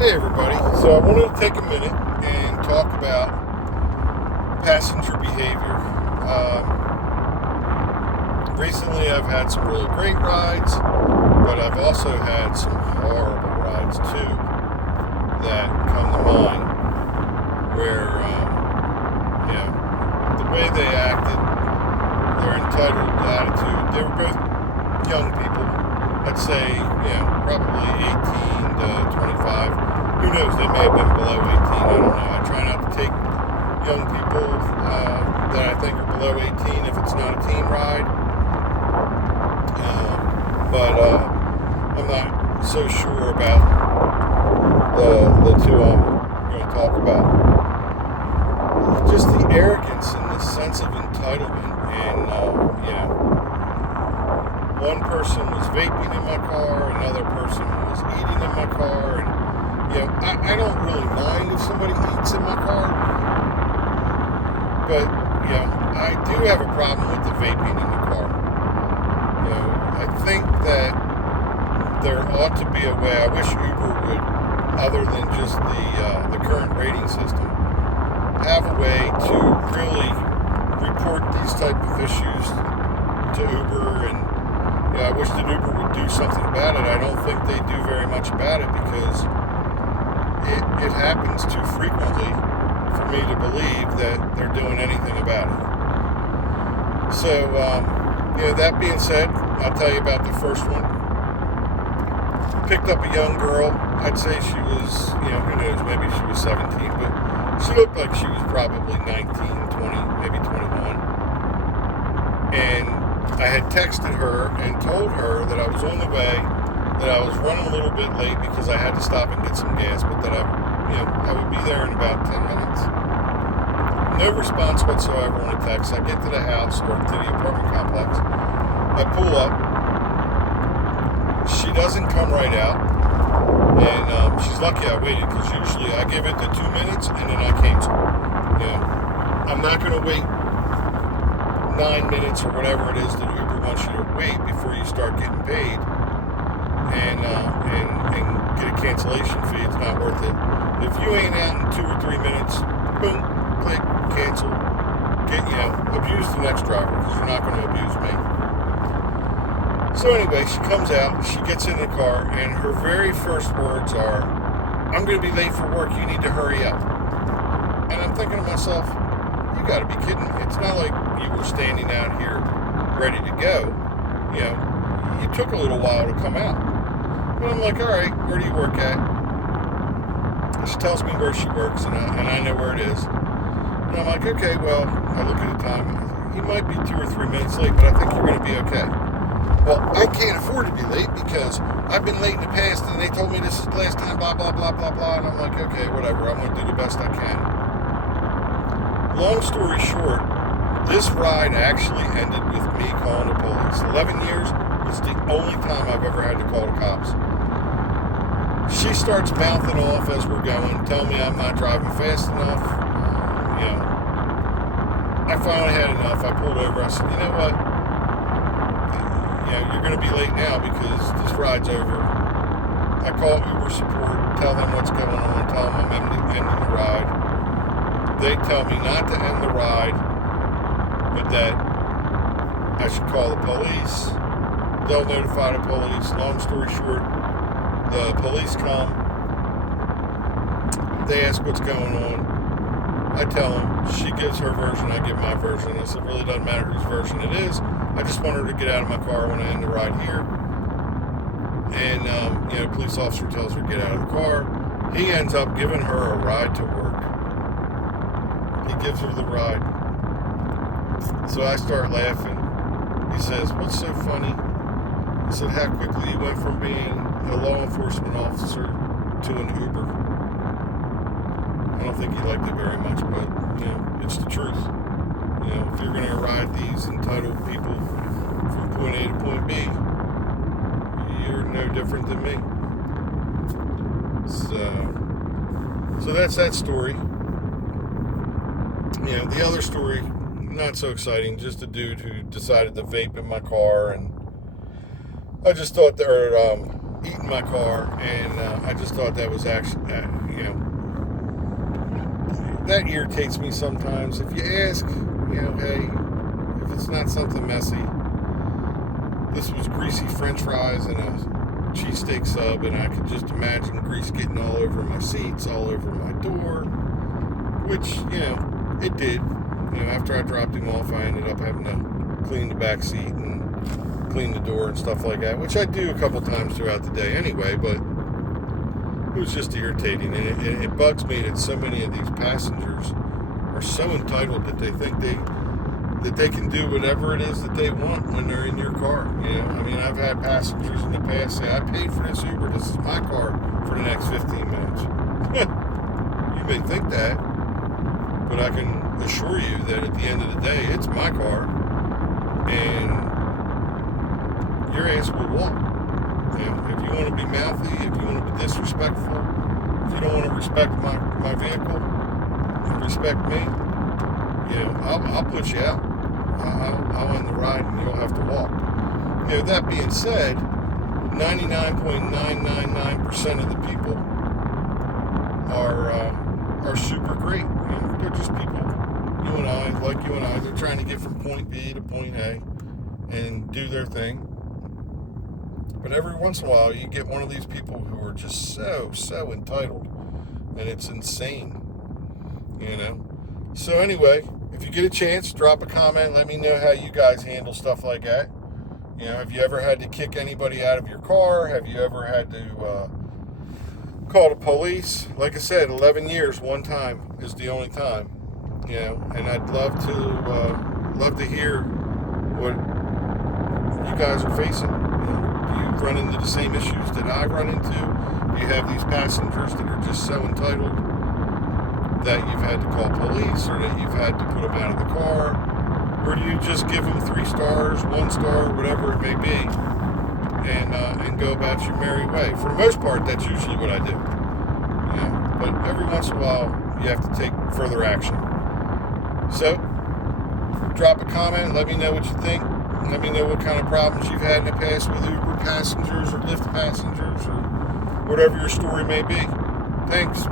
Hey everybody, so I wanted to take a minute and talk about passenger behavior. Recently I've had some really great rides, but I've also had some horrible rides too that come to mind where, the way they acted, their entitled attitude, they were both young people. I'd say, probably 18 to 25. Who knows? They may have been below 18. I don't know. I try not to take young people that I think are below 18 if it's not a teen ride. But I'm not so sure about the two I'm going to talk about. Just the arrogance and the sense of entitlement. And, one person was vaping in my car, another person was eating in my car, and I don't really mind if somebody eats in my car, but I do have a problem with the vaping in the car. I think that there ought to be a way. I wish Uber would, other than just the current rating system, have a way to really report these type of issues to Uber. And I wish that Uber would do something about it. I don't think they do very much about it because it happens too frequently for me to believe that they're doing anything about it. So, that being said, I'll tell you about the first one. Picked up a young girl. I'd say she was, who knows, maybe she was 17, but she looked like she was probably 19, 20, maybe 21. And I had texted her and told her that I was on the way, that I was running a little bit late because I had to stop and get some gas, but that I would be there in about 10 minutes. No response whatsoever on the text. I get to the house or to the apartment complex. I pull up. She doesn't come right out, and she's lucky I waited because usually I give it the 2 minutes and then I cancel. I'm not going to wait 9 minutes or whatever it is that Uber wants you to wait before you start getting paid and get a cancellation fee. It's not worth it. If you ain't out in 2 or 3 minutes, boom, click, cancel, abuse the next driver because you're not going to abuse me. So anyway, she comes out, she gets in the car, and her very first words are, "I'm going to be late for work, you need to hurry up." And I'm thinking to myself, you got to be kidding me. It's not like you were standing out here ready to go. You took a little while to come out. But I'm like, all right, where do you work at? She tells me where she works, and I know where it is. And I'm like, okay, well, I look at the time. You might be 2 or 3 minutes late, but I think you're going to be okay. Well, I can't afford to be late because I've been late in the past, and they told me this is the last time, blah, blah, blah, blah, blah. And I'm like, okay, whatever. I'm going to do the best I can. Long story short, this ride actually ended with me calling the police. 11 years was the only time I've ever had to call the cops. She starts mouthing off as we're going, telling me I'm not driving fast enough. I finally had enough. I pulled over. I said, you know what? You're going to be late now because this ride's over. I call Uber support, tell them what's going on, tell them I'm ending the ride. They tell me not to end the ride, but that I should call the police. They'll notify the police. Long story short, the police come. They ask what's going on. I tell them. She gives her version. I give my version. I said, it really doesn't matter whose version it is. I just want her to get out of my car when I end the ride here. And, the police officer tells her to get out of the car. He ends up giving her a ride to work. He gives her the ride. So I start laughing. He says, "What's so funny?" I said, "How quickly you went from being a law enforcement officer to an Uber." I don't think he liked it very much, but, it's the truth. If you're going to ride these entitled people from point A to point B, you're no different than me. So that's that story. The other story, not so exciting, just a dude who decided to vape in my car, and I just thought eating my car, and I just thought that was actually, that irritates me sometimes. If you ask, hey, if it's not something messy, this was greasy French fries and a cheesesteak sub, and I could just imagine grease getting all over my seats, all over my door, which, it did. After I dropped him off, I ended up having to clean the back seat and clean the door and stuff like that, which I do a couple times throughout the day anyway, but it was just irritating, and it bugs me that so many of these passengers are so entitled that they think that they can do whatever it is that they want when they're in your car. I've had passengers in the past say, I paid for this Uber, this is my car for the next 15 minutes. You may think that, but I can assure you that at the end of the day, it's my car, and your ass will walk. If you want to be mouthy, if you want to be disrespectful, if you don't want to respect my vehicle, respect me, I'll put you out. I'll end the ride, and you'll have to walk. That being said, 99.999% of the people are super great. They're just people, you and I, like you and I. They're trying to get from point B to point A and do their thing. But every once in a while, you get one of these people who are just so entitled, and it's insane. So anyway, if you get a chance, drop a comment. Let me know how you guys handle stuff like that. Have you ever had to kick anybody out of your car? Have you ever had to call the police? Like I said, 11 years, one time is the only time. And I'd love to hear what you guys are facing. Do you run into the same issues that I run into? Do you have these passengers that are just so entitled that you've had to call police, or that you've had to put them out of the car? Or do you just give them 3 stars, 1 star, whatever it may be, and go about your merry way? For the most part, that's usually what I do. But every once in a while, you have to take further action. So, drop a comment. Let me know what you think. Let me know what kind of problems you've had in the past with Uber passengers or Lyft passengers or whatever your story may be. Thanks.